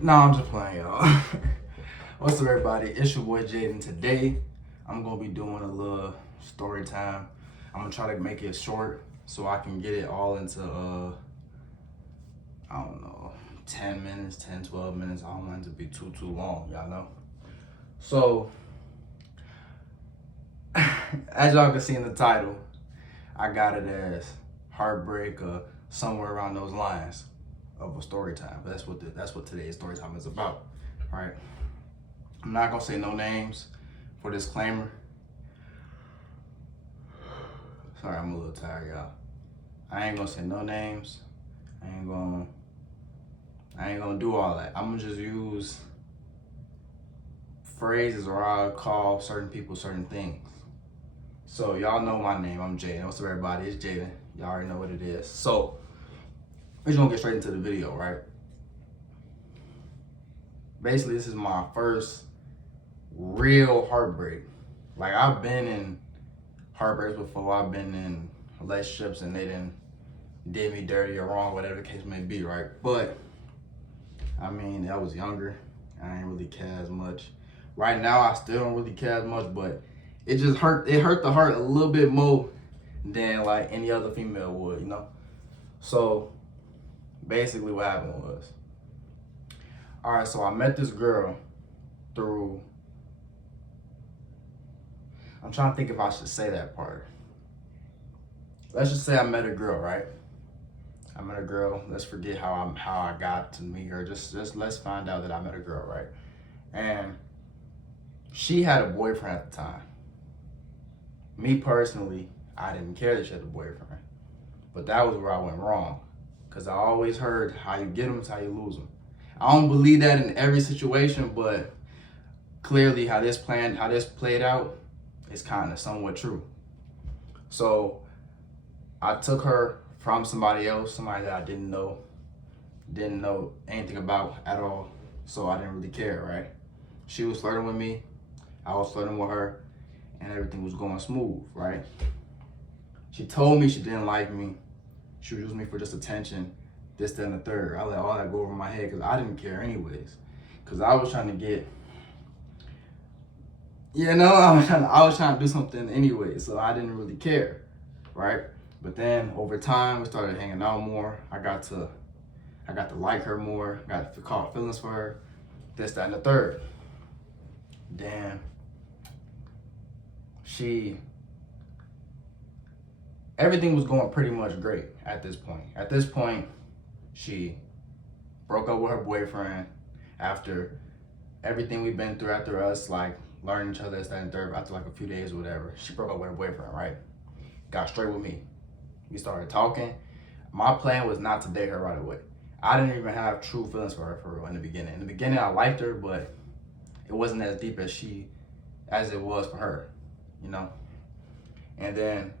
Nah, I'm just playing, y'all. What's up, everybody? It's your boy Jaden. Today, I'm gonna be doing a little story time. I'm gonna try to make it short so I can get it all into, I don't know, 10 minutes, 10, 12 minutes. I don't want it to be too long, y'all know. So, as y'all can see in the title, I got it as Heartbreak or somewhere around those lines of a story time. That's what today's story time is about. All right. I'm not gonna say no names for disclaimer. Sorry, I'm a little tired, y'all. I ain't gonna say no names. I ain't gonna do all that. I'm gonna just use phrases or I'll call certain people certain things. So y'all know my name. I'm Jaden. What's up, everybody? It's Jaden. Y'all already know what it is. So we're just gonna get straight into the video, right? Basically, this is my first real heartbreak. Like, I've been in heartbreaks before. I've been in relationships and they did me dirty or wrong, whatever the case may be, right? But I mean, I was younger. I ain't really care as much. Right now, I still don't really care as much, but it just hurt. It hurt the heart a little bit more than like any other female would, you know? So basically what happened was, all right, so I met this girl through, I'm trying to think if I should say that part. Let's just say I met a girl, right? I met a girl. Let's forget how I got to meet her. Just let's find out that I met a girl, right? And she had a boyfriend at the time. Me personally, I didn't care that she had a boyfriend, but that was where I went wrong, because I always heard how you get them is how you lose them. I don't believe that in every situation, but clearly how this played out is kind of somewhat true. So I took her from somebody else, somebody that I didn't know anything about at all. So I didn't really care, right? She was flirting with me, I was flirting with her, and everything was going smooth, right? She told me she didn't like me. She was using me for just attention, this, that, and the third. I let all that go over my head because I didn't care anyways. Because I was trying to get, I was trying to do something anyway, so I didn't really care, right? But then over time, we started hanging out more. I got to like her more, got to caught feelings for her, this, that, and the third. Then everything was going pretty much great at this point. At this point, she broke up with her boyfriend after everything we've been through, after us like learning each other, this, that, and third, after like a few days or whatever. She broke up with her boyfriend, right? Got straight with me. We started talking. My plan was not to date her right away. I didn't even have true feelings for her for real in the beginning. In the beginning, I liked her, but it wasn't as deep as it was for her, you know? And then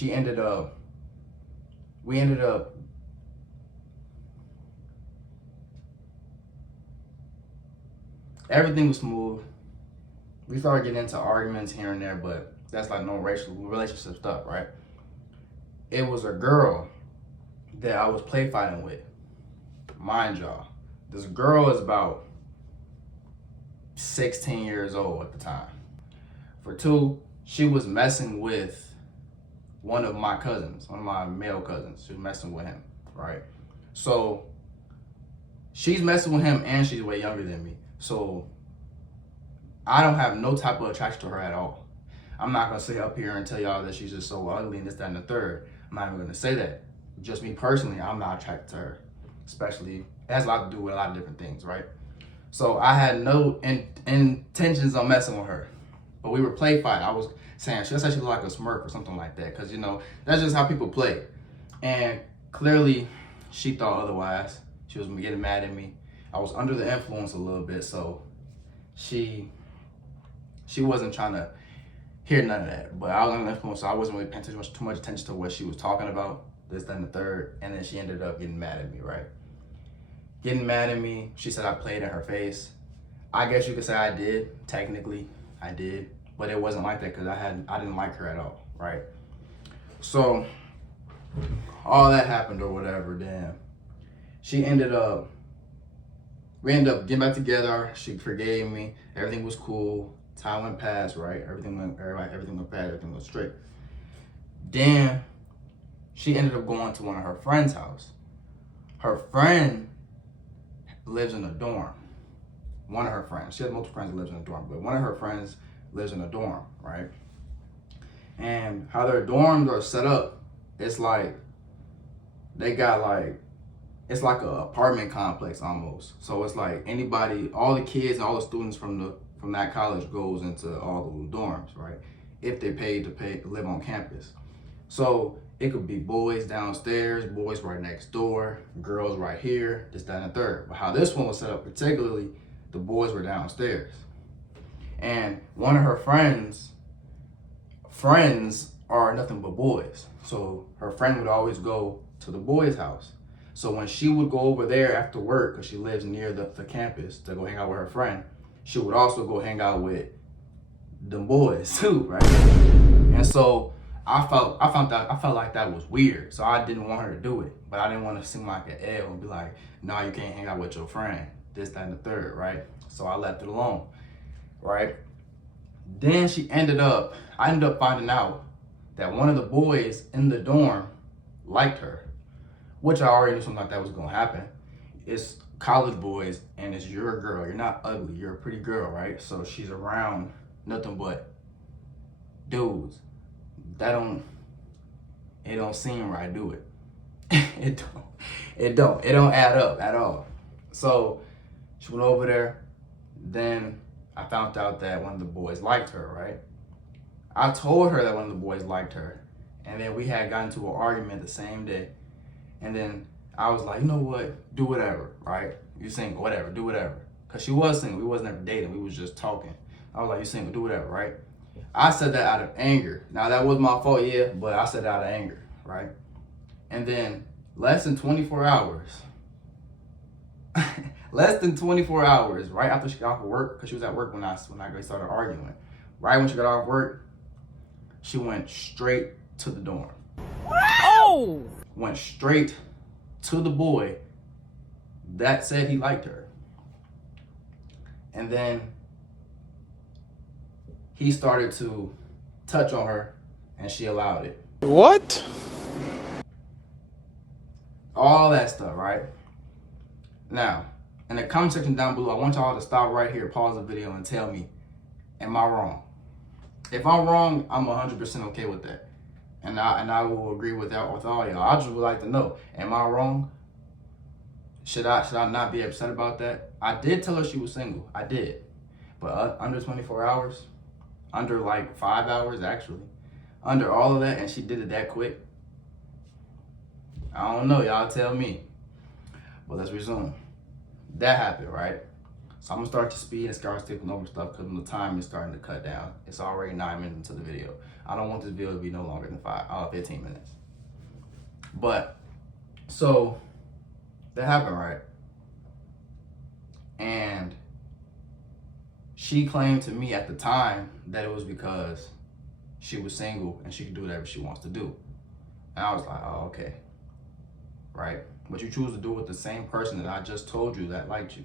we ended up everything was smooth. We started getting into arguments here and there, but that's like no relationship stuff, right? It was a girl that I was play fighting with. Mind y'all, this girl is about 16 years old at the time. For two, she was messing with one of my cousins, one of my male cousins. She was messing with him, right? So she's messing with him and she's way younger than me. So I don't have no type of attraction to her at all. I'm not gonna sit up here and tell y'all that she's just so ugly and this, that, and the third. I'm not even gonna say that. Just me personally, I'm not attracted to her. Especially, it has a lot to do with a lot of different things, right? So I had no intentions on messing with her. But we were play fighting. I was saying, she looked like a smurf or something like that. Because, that's just how people play. And clearly, she thought otherwise. She was getting mad at me. I was under the influence a little bit. So she wasn't trying to hear none of that. But I was under the influence, so I wasn't really paying too much attention to what she was talking about. This, that, and the third. And then she ended up getting mad at me, right? Getting mad at me. She said I played in her face. I guess you could say I did. Technically, I did. But it wasn't like that because I didn't like her at all, right? So all that happened or whatever, damn. She ended up We ended up getting back together. She forgave me. Everything was cool. Time went past, right? Everything went past. Everything was straight. Then she ended up going to one of her friend's house. Her friend lives in a dorm. One of her friends. She has multiple friends that lives in a dorm, but one of her friends lives in a dorm, right? And how their dorms are set up, it's like they got like, it's like an apartment complex almost. So it's like anybody, all the kids and all the students from that college goes into all the little dorms, right? If they're paid to live on campus. So it could be boys downstairs, boys right next door, girls right here, this, that, and the third. But how this one was set up particularly, the boys were downstairs. And one of her friends are nothing but boys. So her friend would always go to the boys' house. So when she would go over there after work, because she lives near the campus, to go hang out with her friend, she would also go hang out with the boys too, right? And so I felt like that was weird. So I didn't want her to do it, but I didn't want to seem like an L and be like, no, you can't hang out with your friend, this, that, and the third, right? So I left it alone, right? Then I ended up finding out that one of the boys in the dorm liked her, which I already knew something like that was gonna happen. It's college boys and it's your girl. You're not ugly, you're a pretty girl, right? So she's around nothing but dudes. It don't seem right, do it? It don't add up at all. So she went over there, then I found out that one of the boys liked her, right? I told her that one of the boys liked her, and then we had gotten into an argument the same day. And then I was like, you know what? Do whatever, right? You single, whatever, do whatever. Because she was single. We wasn't ever dating. We was just talking. I was like, you single, do whatever, right? I said that out of anger. Now, that was my fault, yeah, but I said that out of anger, right? And then less than 24 hours, right after she got off of work, because she was at work when I started arguing. Right when she got off work, she went straight to the dorm. Oh! Went straight to the boy that said he liked her. And then he started to touch on her and she allowed it. What? All that stuff, right? Now, in the comment section down below, I want y'all to stop right here, pause the video, and tell me, am I wrong? If I'm wrong, I'm 100% okay with that. And I will agree with that with all y'all. I just would like to know, am I wrong? Should I not be upset about that? I did tell her she was single. I did. But under 24 hours, under like 5 hours actually, under all of that, and she did it that quick. I don't know, y'all tell me. But let's resume. That happened, right? So I'm gonna start to speed and start skipping over stuff because the time is starting to cut down. It's already 9 minutes into the video. I don't want this video to be no longer than 15 minutes. But, so, that happened, right? And she claimed to me at the time that it was because she was single and she could do whatever she wants to do. And I was like, oh, okay. Right? But you choose to do it with the same person that I just told you that liked you.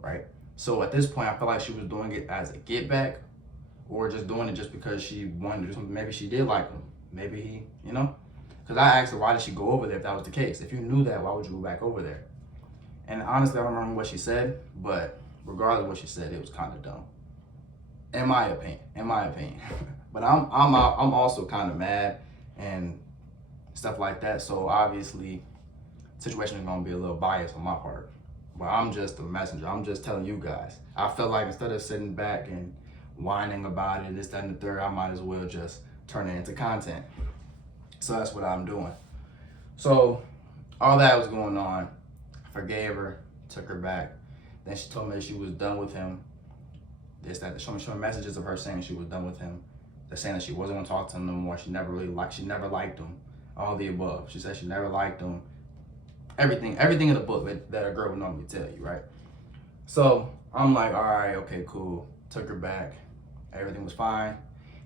Right? So at this point, I feel like she was doing it as a get back or just doing it just because she wanted to do something. Maybe she did like him. Maybe he, you know? Because I asked her, why did she go over there if that was the case? If you knew that, why would you go back over there? And honestly, I don't remember what she said, but regardless of what she said, it was kind of dumb. In my opinion. But I'm also kind of mad and stuff like that. So obviously, the situation is gonna be a little biased on my part. But I'm just a messenger. I'm just telling you guys. I felt like instead of sitting back and whining about it, this, that, and the third, I might as well just turn it into content. So that's what I'm doing. So all that was going on. I forgave her, took her back. Then she told me that she was done with him. This, that, showing messages of her saying she was done with him. They're saying that she wasn't gonna talk to him no more. She never liked him. All the above. She said she never liked him. Everything in the book that a girl would normally tell you, right? So I'm like, all right, okay, cool. Took her back. Everything was fine.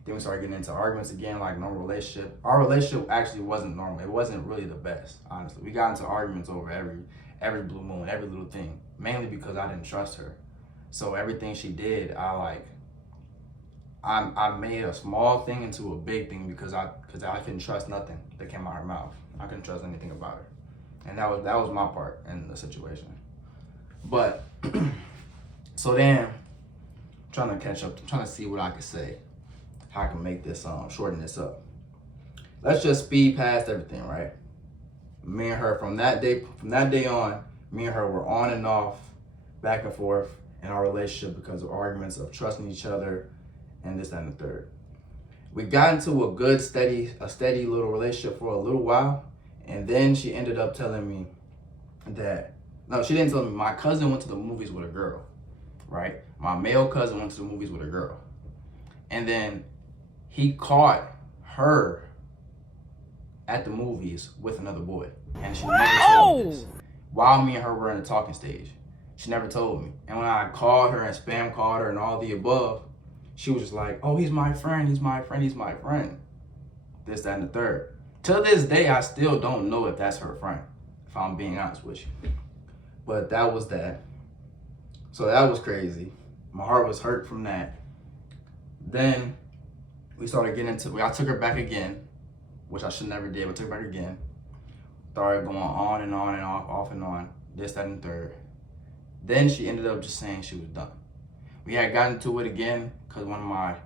Then we started getting into arguments again, like normal relationship. Our relationship actually wasn't normal. It wasn't really the best, honestly. We got into arguments over every blue moon, every little thing, mainly because I didn't trust her. So everything she did, I made a small thing into a big thing because I couldn't trust nothing that came out of her mouth. I couldn't trust anything about her, and that was my part in the situation. But so then, trying to catch up, trying to see what I could say, how I can make this shorten this up. Let's just speed past everything, right? Me and her from that day on, me and her were on and off, back and forth in our relationship because of arguments of trusting each other and this, that, and the third. We got into a good, steady little relationship for a little while, and then she ended up telling me that, no, she didn't tell me, my cousin went to the movies with a girl, right? My male cousin went to the movies with a girl. And then he caught her at the movies with another boy. And she never told me this. While me and her were in the talking stage, she never told me. And when I called her and spam called her and all the above, she was just like, oh, he's my friend, he's my friend, he's my friend. This, that, and the third. To this day, I still don't know if that's her friend, if I'm being honest with you. But that was that. So that was crazy. My heart was hurt from that. Then we started getting into, I took her back again, which I should never did, but took her back again. Started going on and on and off and on, this, that, and the third. Then she ended up just saying she was done. We had gotten to it again because one of my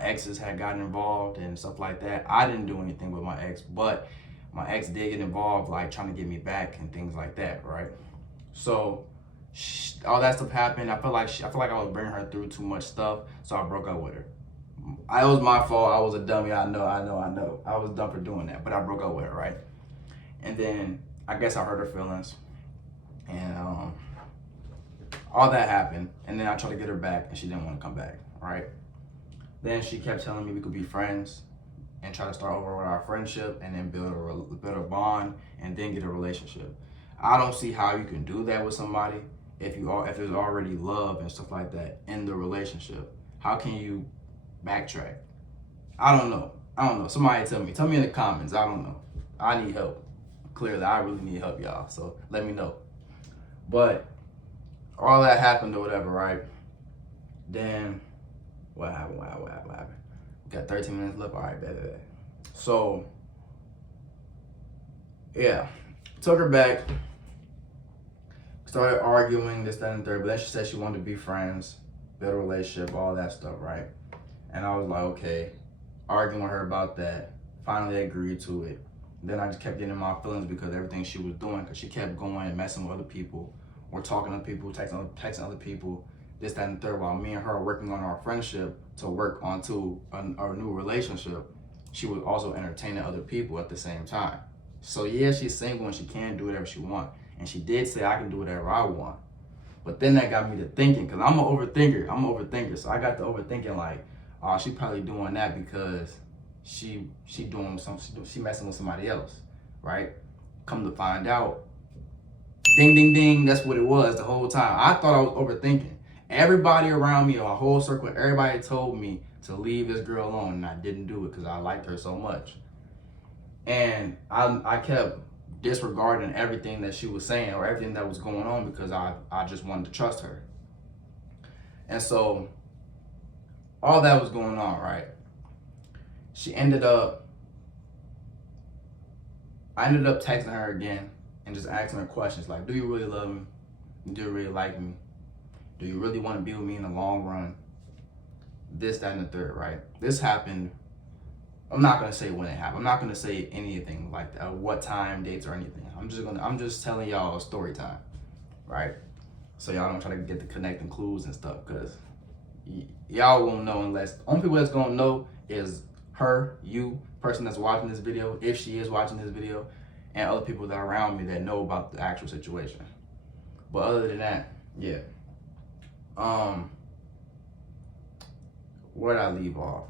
exes had gotten involved and stuff like that. I didn't do anything with my ex, but my ex did get involved, like trying to get me back and things like that, right? So all that stuff happened. I feel like I was bringing her through too much stuff, so I broke up with her. It was my fault. I was a dummy. I know. I was dumb for doing that, but I broke up with her, right? And then I guess I hurt her feelings, and all that happened. And then I tried to get her back, and she didn't want to come back, right? Then she kept telling me we could be friends and try to start over with our friendship, and then build a bond, and then get a relationship. I don't see how you can do that with somebody if there's already love and stuff like that in the relationship. How can you backtrack? I don't know. Somebody tell me in the comments. I don't know. I need help. Clearly, I really need help, y'all. So let me know. But all that happened or whatever, right? Then what happened? We got 13 minutes left. All right, bet. So yeah, took her back. Started arguing, this, that, and the third. But then she said she wanted to be friends, build a relationship, all that stuff, right? And I was like, okay, arguing with her about that. Finally agreed to it. Then I just kept getting in my feelings because everything she was doing, because she kept going and messing with other people, or talking to people, texting other people, this, that, and the third. While me and her are working on our friendship to work onto our new relationship, she was also entertaining other people at the same time. So yeah, she's single and she can do whatever she wants. And she did say I can do whatever I want. But then that got me to thinking, because I'm an overthinker. So I got to overthinking like, oh, she probably doing that because she messing with somebody else, right? Come to find out, ding, ding, ding, that's what it was the whole time. I thought I was overthinking. Everybody around me, our whole circle, everybody told me to leave this girl alone, and I didn't do it because I liked her so much. And I kept disregarding everything that she was saying or everything that was going on because I just wanted to trust her. And so all that was going on, right? I ended up texting her again and just asking her questions like, do you really love me? Do you really like me? Do you really want to be with me in the long run? This, that, and the third, right? This happened. I'm not gonna say when it happened. I'm not gonna say anything like that, what time, dates, or anything. I'm just telling y'all a story time, right? So y'all don't try to get the connecting clues and stuff, because y'all won't know unless, only people that's gonna know is her, you, person that's watching this video, if she is watching this video, and other people that are around me that know about the actual situation. But other than that, yeah. Where'd I leave off?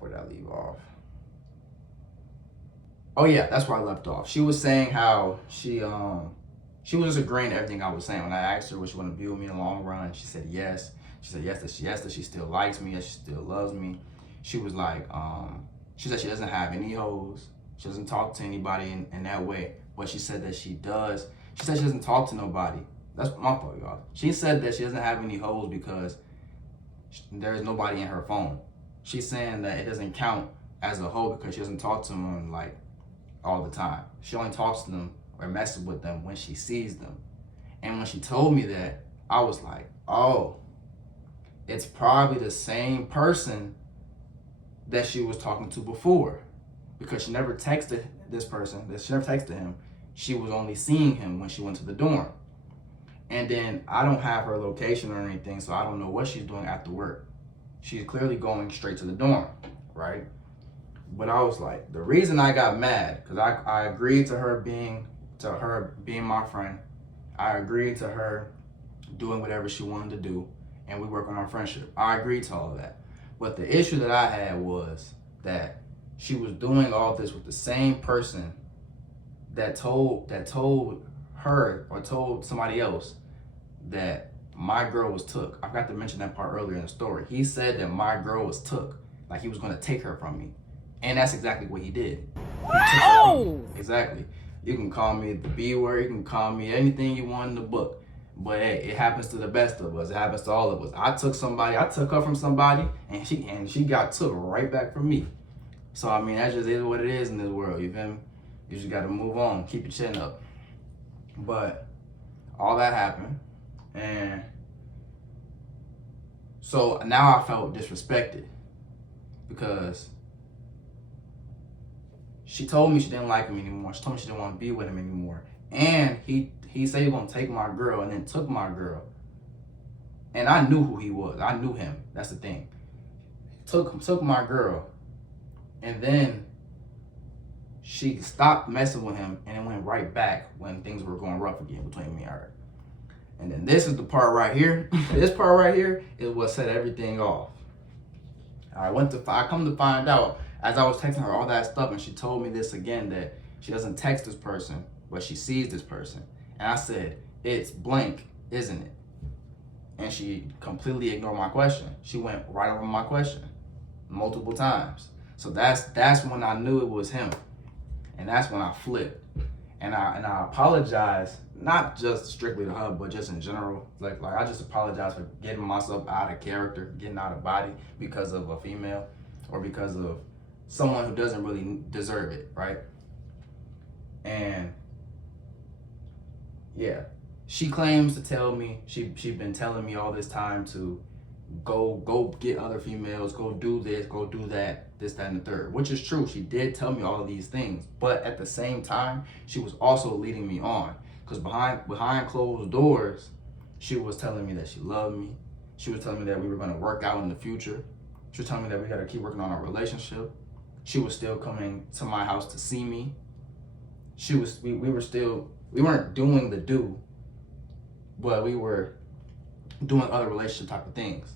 Oh yeah, that's where I left off. She was saying how she was just agreeing to everything I was saying. When I asked her would she want to be with me in the long run, she said yes. She said yes, that she still likes me, yes, she still loves me. She was like, she said she doesn't have any hoes. She doesn't talk to anybody in that way. But she said that she does. She said she doesn't talk to nobody That's my fault, y'all. She said that she doesn't have any hoes because there's nobody in her phone. She's saying that it doesn't count as a hoe because she doesn't talk to them like all the time. She only talks to them or messes with them when she sees them. And when she told me that, I was like, oh, it's probably the same person that she was talking to before, because she never texted this person, she never texted him. She was only seeing him when she went to the dorm. And then I don't have her location or anything, so I don't know what she's doing after work. She's clearly going straight to the dorm, right? But I was like, the reason I got mad, because I agreed to her being my friend. I agreed to her doing whatever she wanted to do, and we work on our friendship. I agreed to all of that. But the issue that I had was that she was doing all this with the same person that told her or told somebody else that my girl was took. I forgot to mention that part earlier in the story. He said that my girl was took, like he was going to take her from me. And that's exactly what he did. Oh! Exactly. You can call me the B word, you can call me anything you want in the book. But hey, it happens to the best of us. It happens to all of us. I took her from somebody, and she got took right back from me. So I mean, that just is what it is in this world. You feel me? You just gotta move on, keep your chin up. But all that happened, and so now I felt disrespected because she told me she didn't like him anymore. She told me she didn't want to be with him anymore. And he said he was gonna take my girl, and then took my girl. And I knew who he was. I knew him. That's the thing. Took my girl, and then she stopped messing with him, and it went right back when things were going rough again between me and her. And then this is the part right here. This part right here is what set everything off. I come to find out as I was texting her all that stuff, and she told me this again, that she doesn't text this person, but she sees this person. And I said, it's blank, isn't it? And she completely ignored my question. She went right over my question multiple times. So that's when I knew it was him. And that's when I flipped. And I apologize, not just strictly to her, but just in general. Like I just apologize for getting myself out of character, getting out of body because of a female or because of someone who doesn't really deserve it, right? And yeah, she claims to tell me, she's been telling me all this time to go get other females, go do this, go do that, this, that, and the third, which is true. She did tell me all of these things, but at the same time, she was also leading me on, because behind closed doors, she was telling me that she loved me. She was telling me that we were going to work out in the future. She was telling me that we got to keep working on our relationship. She was still coming to my house to see me. We weren't doing the do, but we were doing other relationship type of things.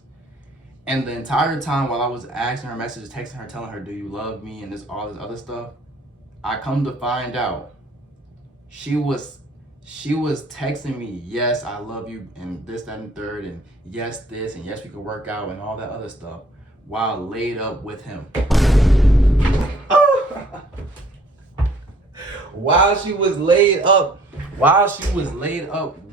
And the entire time while I was asking her messages, texting her, telling her, do you love me, and all this other stuff, I come to find out she was texting me, yes, I love you, and this, that, and third, and yes, this, and yes, we can work out, and all that other stuff, while laid up with him. While she was laid up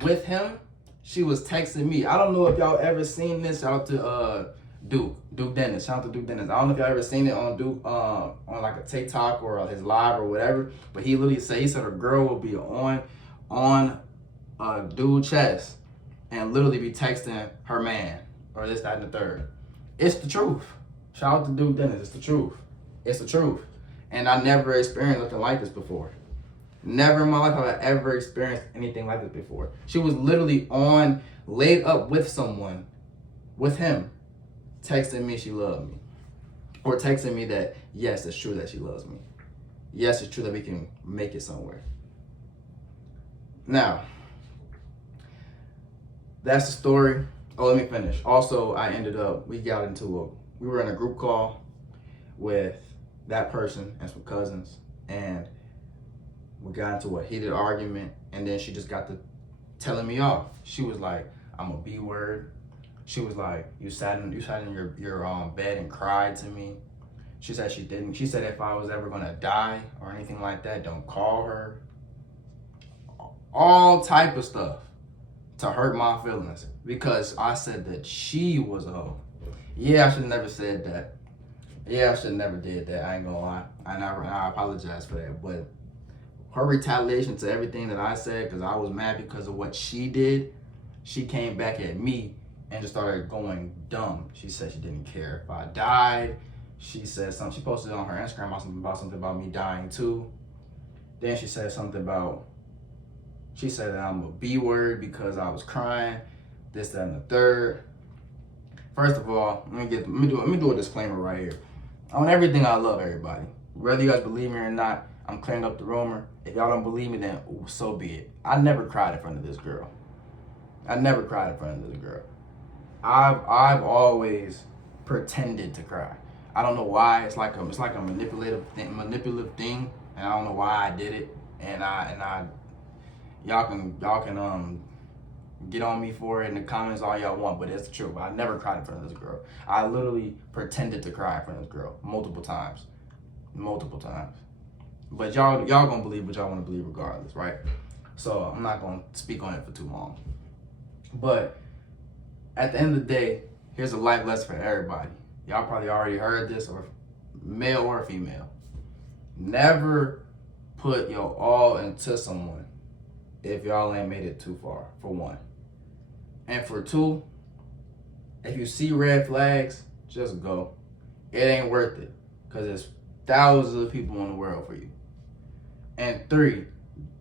with him, she was texting me. I don't know if y'all ever seen this. Shout out to Duke Dennis. Shout out to Duke Dennis. I don't know if y'all ever seen it on Duke on like a TikTok or his live or whatever. But he literally said a girl will be on a dude's chest and literally be texting her man or this, that, and the third. It's the truth. Shout out to Duke Dennis. It's the truth. It's the truth. And I never experienced nothing like this before. Never in my life have I ever experienced anything like this before. She was literally laid up with someone, with him, texting me she loved me. Or texting me that, yes, it's true that she loves me. Yes, it's true that we can make it somewhere. Now, that's the story. Oh, let me finish. Also, we were in a group call with that person and some cousins, and we got into a heated argument, and then she just got to telling me off. She was like, I'm a B word. She was like, you sat in your bed and cried to me. She said she didn't. She said if I was ever gonna die or anything like that, don't call her. All type of stuff. to hurt my feelings because I said that she was a hoe. Yeah, I should have never said that. Yeah, I should have never did that. I ain't gonna lie. I apologize for that. But her retaliation to everything that I said, because I was mad because of what she did, she came back at me and just started going dumb. She said she didn't care if I died. She said something. She posted on her Instagram about something about me dying too. Then she said something about. She said that I'm a B word because I was crying. This, that, and the third. First of all, let me do a disclaimer right here. On everything, I love everybody. Whether you guys believe me or not, I'm clearing up the rumor. If y'all don't believe me, then so be it. I never cried in front of this girl. I never cried in front of this girl. I've always pretended to cry. I don't know why. It's like a manipulative thing, and I don't know why I did it. And y'all can get on me for it in the comments all y'all want, but it's true. I never cried in front of this girl. I literally pretended to cry in front of this girl multiple times. But y'all gonna believe what y'all want to believe regardless, right? So I'm not gonna speak on it for too long. But at the end of the day, here's a life lesson for everybody. Y'all probably already heard this, or male or female. Never put your all into someone if y'all ain't made it too far, for one. And for two, if you see red flags, just go. It ain't worth it, because there's thousands of people in the world for you. And three,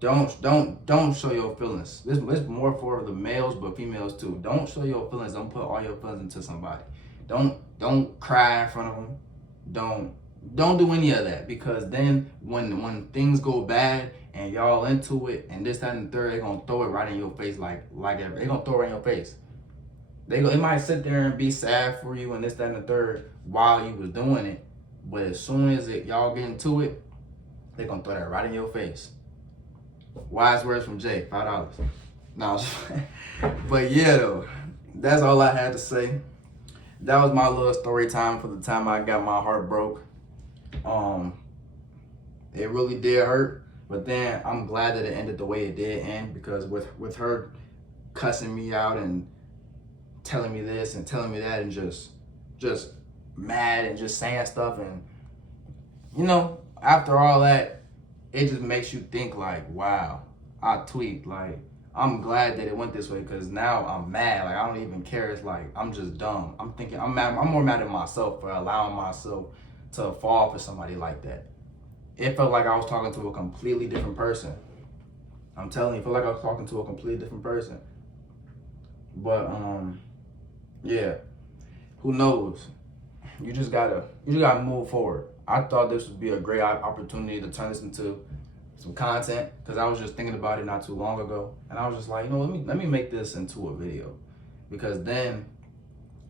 don't show your feelings. This is more for the males, but females too. Don't show your feelings. Don't put all your feelings into somebody. Don't cry in front of them. Don't do any of that, because then when things go bad and y'all into it and this, that, and the third, they're gonna throw it right in your face like ever. They're gonna throw it right in your face. They might sit there and be sad for you and this, that, and the third while you was doing it, but as soon as y'all get into it, they're gonna throw that right in your face. Wise words from Jay, $5. No, but yeah though, that's all I had to say. That was my little story time for the time I got my heart broke. It really did hurt, but then I'm glad that it ended the way it did end, because with her cussing me out and telling me this and telling me that and just mad and just saying stuff, and after all that, it just makes you think like, wow, I tweaked. Like, I'm glad that it went this way, because now I'm mad. Like, I don't even care. It's like, I'm just dumb. I'm thinking, I'm more mad at myself for allowing myself to fall for somebody like that. It felt like I was talking to a completely different person. I'm telling you, it felt like I was talking to a completely different person. But, yeah, who knows? You just gotta move forward. I thought this would be a great opportunity to turn this into some content, because I was just thinking about it not too long ago, and I was just like, let me make this into a video, because then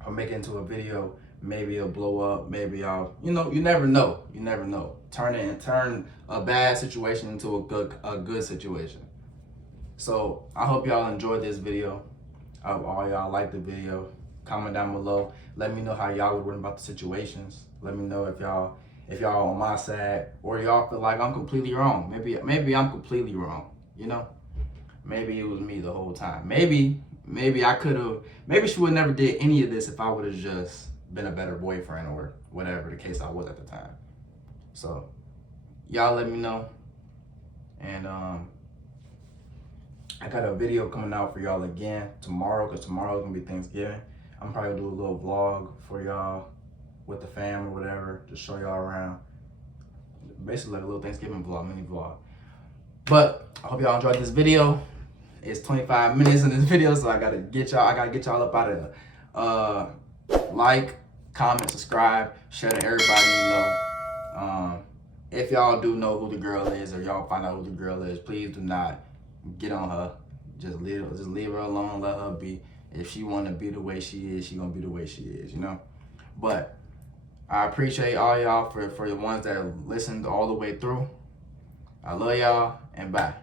I'll make it into a video. Maybe it'll blow up. Maybe I'll, you never know. You never know. Turn a bad situation into a good situation. So I hope y'all enjoyed this video. I hope all y'all liked the video. Comment down below. Let me know how y'all would run about the situations. Let me know if y'all on my side, or y'all feel like I'm completely wrong. Maybe I'm completely wrong. Maybe it was me the whole time. Maybe I could have. Maybe she would never did any of this if I would have just been a better boyfriend, or whatever the case I was at the time. So y'all let me know. And I got a video coming out for y'all again tomorrow, because tomorrow's gonna be Thanksgiving. I'm probably gonna do a little vlog for y'all with the fam or whatever, to show y'all around. Basically like a little Thanksgiving vlog, mini vlog. But I hope y'all enjoyed this video. It's 25 minutes in this video, so I gotta get y'all up out of there. Like, comment, subscribe, share to everybody you know. If y'all do know who the girl is, or y'all find out who the girl is, please do not get on her. Just leave her alone, let her be. If she wanna be the way she is, she gonna be the way she is, But I appreciate all y'all for the ones that listened all the way through. I love y'all, and bye.